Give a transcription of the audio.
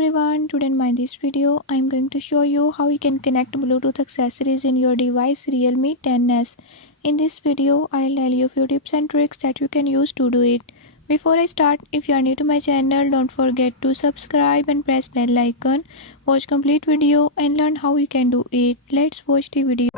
everyone, today in this video I am going to show you how you can connect Bluetooth accessories in your device Realme 10s. In this video I'll tell you a few tips and tricks that you can use to do it. Before I start, if you are new to my channel, don't forget to subscribe and press bell icon. Watch complete video and learn how you can do it. Let's watch the video.